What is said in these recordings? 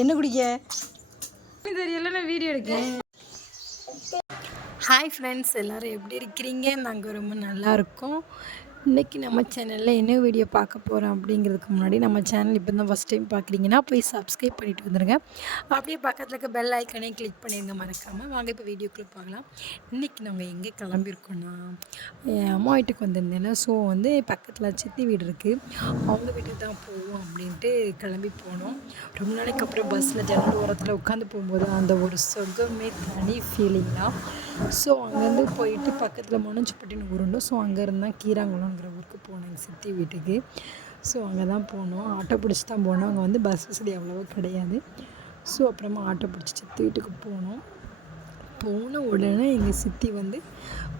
என்ன குடிக்க? தெரியல நான் வீடியோ எடுக்கேன். ஹாய் ஃப்ரெண்ட்ஸ் எல்லோரும் எப்படி இருக்கிறீங்க? நாங்கள் ரொம்ப நல்லா இருக்கோம். இன்றைக்கி நம்ம சேனலில் என்ன வீடியோ பார்க்க போகிறோம் அப்படிங்கிறதுக்கு முன்னாடி நம்ம சேனல் இப்போ தான் ஃபஸ்ட் டைம் பார்க்குறீங்கன்னா போய் சப்ஸ்கிரைப் பண்ணிட்டு வந்துடுங்க அப்படியே பக்கத்தில் இருக்க பெல் ஐக்கனே கிளிக் பண்ணிடுங்க மறக்காமல் வாங்க இப்போ வீடியோக்குள்ளே பார்க்கலாம் இன்றைக்கி நாங்கள் எங்கே கிளம்பியிருக்கோன்னா என் அம்மா வீட்டுக்கு வந்திருந்தேன்னா ஸோ வந்து பக்கத்தில் சித்தி வீடு இருக்குது அவங்க வீட்டுக்கு தான் போவோம் அப்படின்ட்டு கிளம்பி போனோம். ரொம்ப நாளைக்கு அப்புறம் பஸ்ஸில் ஜன்னல் ஓரத்தில் உட்காந்து போகும்போது அந்த ஒரு சொர்க்கமே தனி ஃபீலிங் தான் ஸோ அங்கேருந்து போயிட்டு பக்கத்தில் மொனச்சிப்பட்டின்னு ஊருண்டோம் ஸோ அங்கேருந்து தான் கீராங்குளங்கிற ஊருக்கு போனேன் எங்கள் சித்தி வீட்டுக்கு. ஸோ அங்கே தான் போனோம். ஆட்டோ பிடிச்சி தான் போனோம். அங்கே வந்து பஸ் வசதி அவ்வளோவா கிடையாது. ஸோ அப்புறமா ஆட்டோ பிடிச்சி சித்தி வீட்டுக்கு போனோம். போன உடனே எங்கள் சித்தி வந்து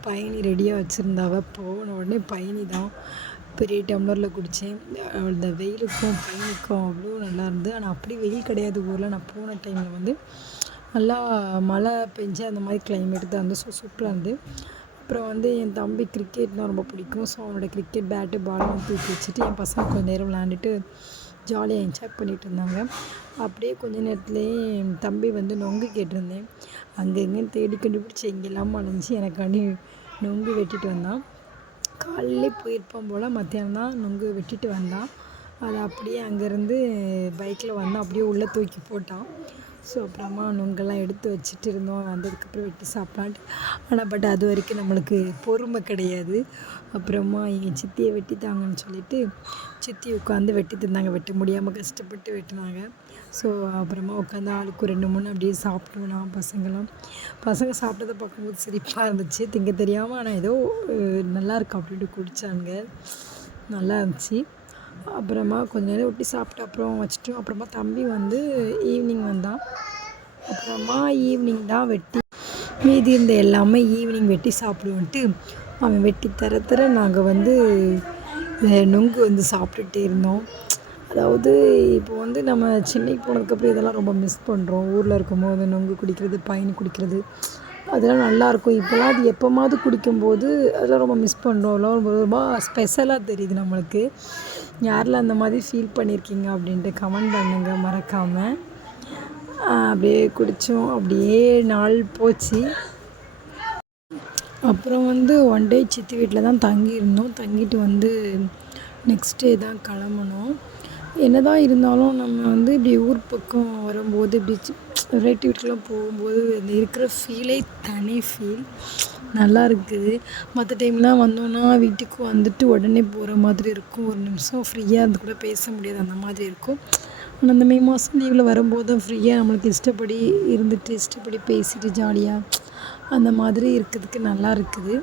பயணி ரெடியாக வச்சுருந்தாவ. போன உடனே பயணி தான். பெரிய டம்ளரில் குடித்தேன் அந்த வெயிலுக்கும் பயணிக்கும் அவ்வளோ நல்லா இருந்து ஆனால் அப்படி வெயில் கிடையாது ஊரில். நான் போன டைமில் வந்து நல்லா மழை பெஞ்சு அந்த மாதிரி கிளைமேட் தான் வந்து ஸோ சூப்பராக இருந்து அப்புறம் வந்து என் தம்பி கிரிக்கெட்னால் ரொம்ப பிடிக்கும். ஸோ அவனோட கிரிக்கெட் பேட்டு பால்லாம் தூக்கி வச்சுட்டு என் பசங்க கொஞ்சம் நேரம் விளாண்டுட்டு ஜாலியாக என்ஜாய் பண்ணிகிட்டு இருந்தாங்க. அப்படியே கொஞ்ச நேரத்துலேயே என் தம்பி வந்து நொங்கு கேட்டிருந்தேன். அங்கே இங்கேயும் தேடி கண்டுபிடிச்சி எங்கெல்லாம் எனக்கு எனக்காண்டி நொங்கு வெட்டிட்டு வந்தான். காலையிலே போயிருப்பான் போல் மத்தியானம் தான் நொங்கு வெட்டிட்டு வந்தான். அதை அப்படியே அங்கேருந்து பைக்கில் வந்து அப்படியே உள்ளே தூக்கி போட்டான். ஸோ அப்புறமா நுங்கெல்லாம் எடுத்து வச்சுட்டு இருந்தோம். வந்ததுக்கப்புறம் வெட்டி சாப்பிட்லான்ட்டு ஆனால் பட் அது வரைக்கும் நம்மளுக்கு பொறுமை கிடையாது. அப்புறமா எங்கள் சித்தியை வெட்டி தாங்கன்னு சொல்லிட்டு சித்தி உட்காந்து வெட்டி தந்தாங்க. வெட்ட முடியாமல் கஷ்டப்பட்டு வெட்டினாங்க. ஸோ அப்புறமா உட்காந்து ஆளுக்கு ரெண்டு மூணு அப்படியே சாப்பிடுவோம் நான் பசங்களாம். பசங்க சாப்பிட்டதை பார்க்கும்போது சிரிப்பாக இருந்துச்சு. திங்க தெரியாமல் ஆனால் ஏதோ நல்லா இருக்கு? அப்படின்ட்டு குடித்தாங்க நல்லா இருந்துச்சு. அப்புறமா கொஞ்ச நேரம் ஒட்டி சாப்பிட்டு அப்புறம் வச்சுட்டோம். அப்புறமா தம்பி வந்து ஈவினிங் வந்தான். அப்புறமா ஈவினிங் தான் வெட்டி மீதி இருந்த எல்லாமே ஈவினிங் வெட்டி சாப்பிடுவோன்ட்டு அவன் வெட்டி தர தர நாங்கள் வந்து நொங்கு வந்து சாப்பிட்டுட்டே இருந்தோம். அதாவது இப்போ வந்து நம்ம சென்னைக்கு போனதுக்கப்புறம் இதெல்லாம் ரொம்ப மிஸ் பண்ணுறோம் ஊரில் இருக்கும்போது நொங்கு குடிக்கிறது பயணி குடிக்கிறது அதெல்லாம் நல்லாயிருக்கும். இப்போலாம் அது எப்போமாவது குடிக்கும்போது அதெல்லாம் ரொம்ப மிஸ் பண்ணுறோம் அதெல்லாம் ரொம்ப ரொம்ப ஸ்பெஷலாக தெரியுது நம்மளுக்கு. யாரெல்லாம் அந்த மாதிரி ஃபீல் பண்ணியிருக்கீங்க அப்படின்ட்டு கமெண்ட் பண்ணுங்கள் மறக்காமல் அப்படியே குடித்தோம் அப்படியே நாள் போச்சு. அப்புறம் வந்து ஒன் டே சித்தி வீட்டில் தான் தங்கியிருந்தோம். தங்கிட்டு வந்து நெக்ஸ்ட் டே தான் கிளம்புனோம். என்ன தான் இருந்தாலும் நம்ம வந்து இப்படி ஊர் பக்கம் வரும்போது இப்படி ரிலேட்டிவ்ஸ்க்கெலாம் போகும்போது அந்த இருக்கிற ஃபீலே தனி ஃபீல் நல்லா இருக்குது. மற்ற டைம்லாம் வந்தோன்னா வீட்டுக்கு வந்துட்டு உடனே போகிற மாதிரி இருக்கும். ஒரு நிமிஷம் ஃப்ரீயாக இருந்து கூட பேச முடியாது. அந்த மாதிரி இருக்கும். ஆனால் அந்த மே மாதம் லீவில் வரும்போது தான் ஃப்ரீயாக நம்மளுக்கு இஷ்டப்படி இருந்துட்டு இஷ்டப்படி பேசிட்டு ஜாலியாக அந்த மாதிரி இருக்கிறதுக்கு நல்லா இருக்குது.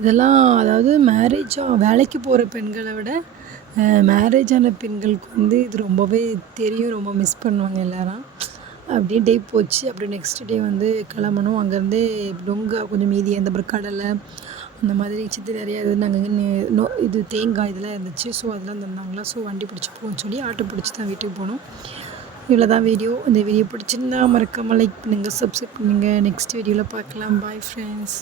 இதெல்லாம் அதாவது மேரேஜாக வேலைக்கு போகிற பெண்களை விட மேரேஜ் ஆன பெண்களுக்கு வந்து இது ரொம்பவே தெரியும். ரொம்ப மிஸ் பண்ணுவாங்க எல்லாரும். அப்படியே டே போச்சு. அப்புறம் நெக்ஸ்ட் டே வந்து கிளம்பணும். அங்கேருந்தே நொங்கு கொஞ்சம் மீதி அந்த அப்புறம் கடலை அந்த மாதிரி சித்து நிறையா இது நாங்கள் நோ இது தேங்காய் இதெல்லாம் இருந்துச்சு. ஸோ அதெல்லாம் தந்தாங்களா? ஸோ வண்டி பிடிச்சி போகணும்னு சொல்லி ஆட்டோ பிடிச்சி தான் வீட்டுக்கு போனோம். இவ்வளோ தான் வீடியோ இந்த வீடியோ பிடிச்சிருந்தா மறக்காமல் லைக் பண்ணுங்கள் சப்ஸ்கிரைப் பண்ணுங்கள் நெக்ஸ்ட் வீடியோவில் பார்க்கலாம். Bye friends